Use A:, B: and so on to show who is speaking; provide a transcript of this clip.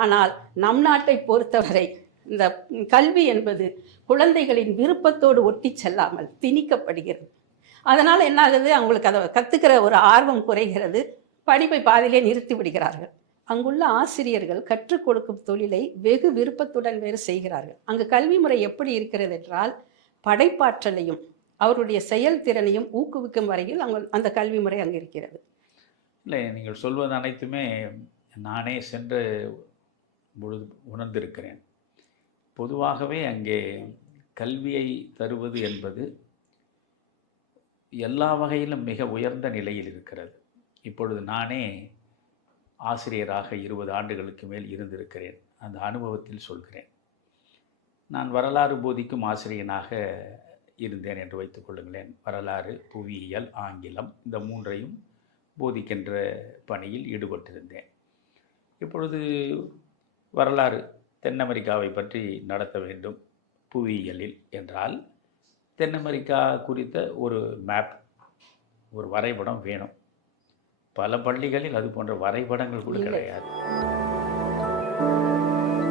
A: ஆனால் நம் நாட்டை பொறுத்தவரை இந்த கல்வி என்பது குழந்தைகளின் விருப்பத்தோடு ஒட்டி செல்லாமல் திணிக்கப்படுகிறது. அதனால் என்ன ஆகுது அவங்களுக்கு அதை கற்றுக்கிற ஒரு ஆர்வம் குறைகிறது. படிப்பை பாதியிலே நிறுத்தி விடுகிறார்கள். அங்குள்ள ஆசிரியர்கள் கற்றுக் கொடுக்கும் தொழிலை வெகு விருப்பத்துடன் வேறு செய்கிறார்கள். அங்கு கல்வி முறை எப்படி இருக்கிறது என்றால் படைப்பாற்றலையும் அவருடைய செயல்திறனையும் ஊக்குவிக்கும் வரையில் அங்கு அந்த கல்வி முறை அங்கு இருக்கிறது.
B: இல்லை நீங்கள் சொல்வது அனைத்துமே நானே சென்று பொழுது உணர்ந்திருக்கிறேன். பொதுவாகவே அங்கே கல்வியை தருவது என்பது எல்லா வகையிலும் மிக உயர்ந்த நிலையில் இருக்கிறது. இப்பொழுது நானே ஆசிரியராக இருபது ஆண்டுகளுக்கு மேல் இருந்திருக்கிறேன். அந்த அனுபவத்தில் சொல்கிறேன். நான் வரலாறு போதிக்கும் ஆசிரியனாக இருந்தேன் என்று வைத்துக் கொள்ளுங்களேன். வரலாறு புவியியல் ஆங்கிலம் இந்த மூன்றையும் போதிக்கின்ற பணியில் ஈடுபட்டிருந்தேன். இப்பொழுது வரலாறு தென் அமெரிக்காவை பற்றி நடத்த வேண்டும். புவியியலில் என்றால் தென் அமெரிக்கா குறித்த ஒரு மேப் ஒரு வரைபடம் வேணும். பல பள்ளிகளில் அது போன்ற வரைபடங்கள் கூட. கிடையாது.